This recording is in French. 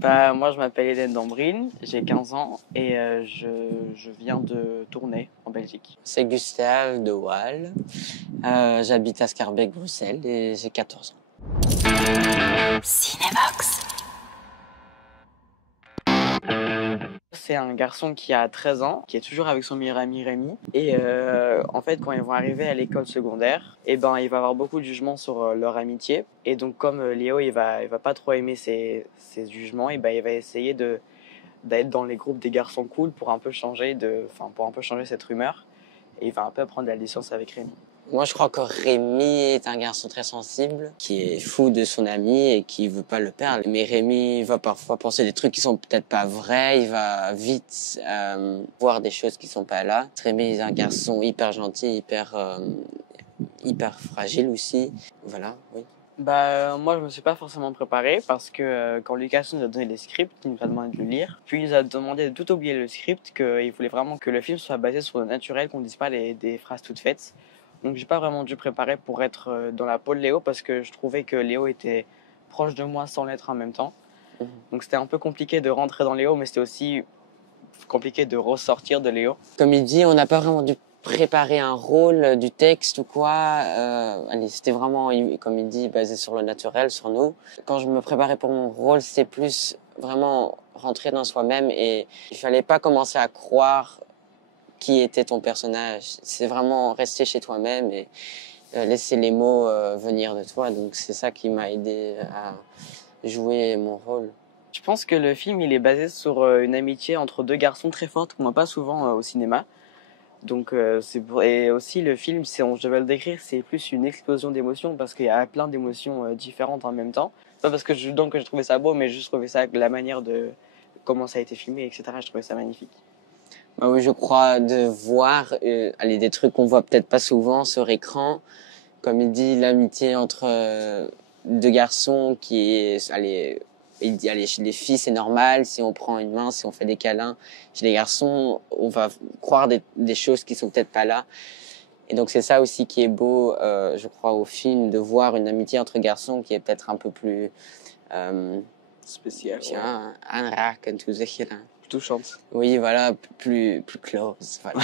Bah, moi, je m'appelle Hélène Dambrine, j'ai 15 ans et je viens de Tournai, en Belgique. C'est Gustave de Waal. J'habite à Schaerbeek, Bruxelles et j'ai 14 ans. Cinébox. C'est un garçon qui a 13 ans, qui est toujours avec son meilleur ami Rémi. Et en fait, quand ils vont arriver à l'école secondaire, il va y avoir beaucoup de jugements sur leur amitié. Et donc, comme Léo, il va pas trop aimer ces jugements, et ben, il va essayer d'être dans les groupes des garçons cool pour un peu changer pour un peu changer cette rumeur. Et il va un peu prendre la licence avec Rémi. Moi, je crois que Rémi est un garçon très sensible, qui est fou de son ami et qui veut pas le perdre. Mais Rémi va parfois penser des trucs qui sont peut-être pas vrais. Il va vite voir des choses qui sont pas là. Rémi est un garçon hyper gentil, hyper fragile aussi. Voilà, oui. Bah, moi, je me suis pas forcément préparé parce que quand Lucas nous a donné les scripts, il nous a demandé de le lire. Puis il nous a demandé de tout oublier le script, qu'il voulait vraiment que le film soit basé sur le naturel, qu'on dise pas des phrases toutes faites. Donc j'ai pas vraiment dû préparer pour être dans la peau de Léo parce que je trouvais que Léo était proche de moi sans l'être en même temps. Donc c'était un peu compliqué de rentrer dans Léo, mais c'était aussi compliqué de ressortir de Léo. Comme il dit, on n'a pas vraiment dû préparer un rôle du texte ou quoi. Allez, c'était vraiment, comme il dit, basé sur le naturel, sur nous. Quand je me préparais pour mon rôle, c'était plus vraiment rentrer dans soi-même et il fallait pas commencer à croire qui était ton personnage. C'est vraiment rester chez toi-même et laisser les mots venir de toi. Donc c'est ça qui m'a aidé à jouer mon rôle. Je pense que le film il est basé sur une amitié entre deux garçons très forte qu'on voit pas souvent au cinéma. Donc et aussi le film, je devais le décrire, c'est plus une explosion d'émotions parce qu'il y a plein d'émotions différentes en même temps. Pas parce que donc que je trouvais ça beau, mais juste trouvais ça la manière de comment ça a été filmé, etc. Je trouvais ça magnifique. Bah oui, je crois de voir allez, des trucs qu'on voit peut-être pas souvent sur écran. Comme il dit, l'amitié entre deux garçons qui est, allez, il dit, allez, chez les filles c'est normal, si on prend une main, si on fait des câlins. Chez les garçons, on va croire des choses qui sont peut-être pas là. Et donc c'est ça aussi qui est beau, je crois, au film, de voir une amitié entre garçons qui est peut-être un peu plus Spécial. ja, aanrakend, hoe zeg je dat? Touchante. Oui, voilà, plus close. Voilà.